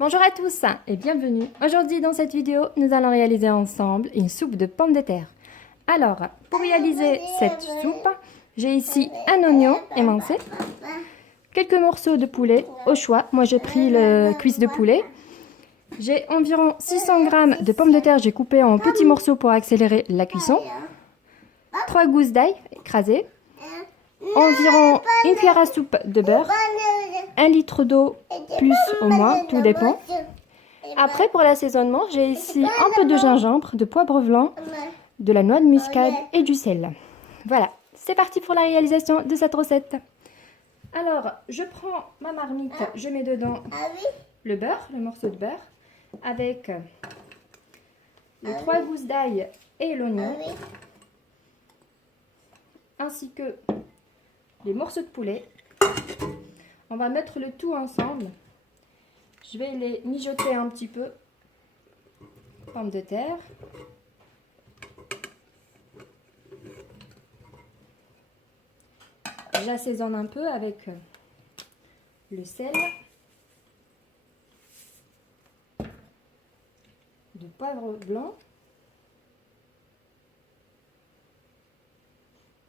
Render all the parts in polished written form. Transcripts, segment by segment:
Bonjour à tous et bienvenue. Aujourd'hui dans cette vidéo, nous allons réaliser ensemble une soupe de pommes de terre. Alors, pour réaliser cette soupe, j'ai ici un oignon émincé, quelques morceaux de poulet au choix. Moi j'ai pris le cuisse de poulet. J'ai environ 600 g de pommes de terre, j'ai coupé en petits morceaux pour accélérer la cuisson. 3 gousses d'ail écrasées, environ une cuillère à soupe de beurre, 1 litre d'eau plus ou moins, tout dépend. Après, pour l'assaisonnement, j'ai ici un peu de gingembre, de poivre blanc, de la noix de muscade et du sel. Voilà, c'est parti pour la réalisation de cette recette. Alors, je prends ma marmite, je mets dedans le beurre, le morceau de beurre, avec les 3 gousses d'ail et l'oignon, ainsi que les morceaux de poulet. On va mettre le tout ensemble. Je vais les mijoter un petit peu. Pommes de terre. J'assaisonne un peu avec le sel, du poivre blanc,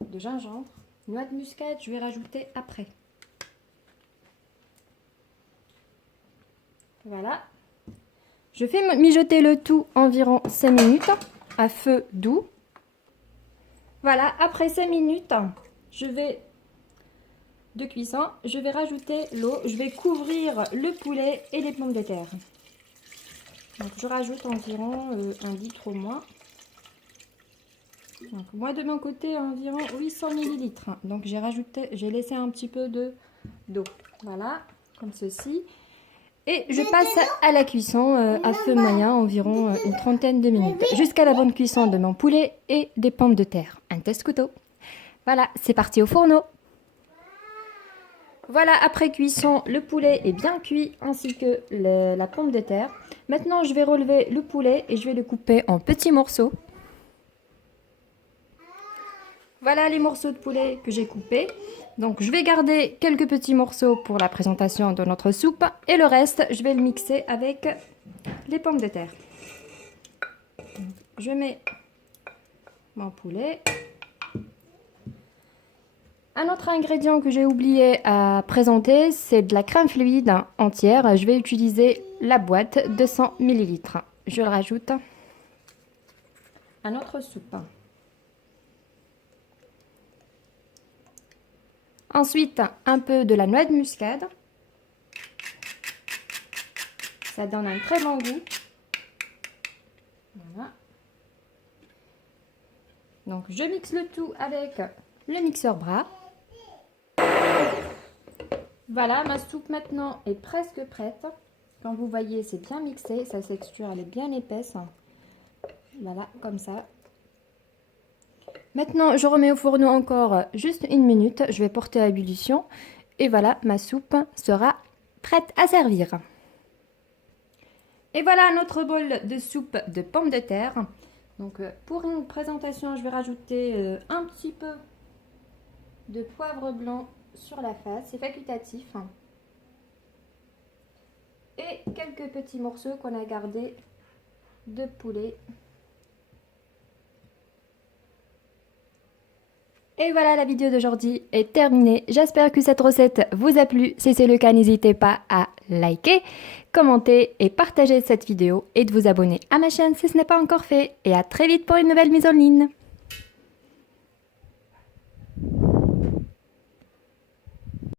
de gingembre, noix de muscade, je vais rajouter après. Voilà. Je fais mijoter le tout environ 5 minutes à feu doux. Voilà, après 5 minutes, de cuisson, je vais rajouter l'eau. Je vais couvrir le poulet et les pommes de terre. Donc je rajoute environ 1 litre au moins. Donc moi de mon côté environ 800 ml. Donc j'ai laissé un petit peu d'eau. Voilà, comme ceci. Et je passe à la cuisson à feu moyen, environ une trentaine de minutes, jusqu'à la bonne cuisson de mon poulet et des pommes de terre. Un test couteau. Voilà, c'est parti au fourneau. Voilà, après cuisson, le poulet est bien cuit, ainsi que la pomme de terre. Maintenant, je vais relever le poulet et je vais le couper en petits morceaux. Voilà les morceaux de poulet que j'ai coupés. Donc je vais garder quelques petits morceaux pour la présentation de notre soupe. Et le reste, je vais le mixer avec les pommes de terre. Donc, je mets mon poulet. Un autre ingrédient que j'ai oublié à présenter, c'est de la crème fluide entière. Je vais utiliser la boîte de 100 ml. Je le rajoute à notre soupe. Ensuite, un peu de la noix de muscade. Ça donne un très bon goût. Voilà. Donc, je mixe le tout avec le mixeur bras. Voilà, ma soupe maintenant est presque prête. Comme vous voyez, c'est bien mixé. Sa texture, elle est bien épaisse. Voilà, comme ça. Maintenant, je remets au fourneau encore juste 1 minute. Je vais porter à ébullition. Et voilà, ma soupe sera prête à servir. Et voilà notre bol de soupe de pommes de terre. Donc, pour une présentation, je vais rajouter un petit peu de poivre blanc sur la face. C'est facultatif. Et quelques petits morceaux qu'on a gardés de poulet. Et voilà, la vidéo d'aujourd'hui est terminée. J'espère que cette recette vous a plu. Si c'est le cas, n'hésitez pas à liker, commenter et partager cette vidéo et de vous abonner à ma chaîne si ce n'est pas encore fait. Et à très vite pour une nouvelle mise en ligne.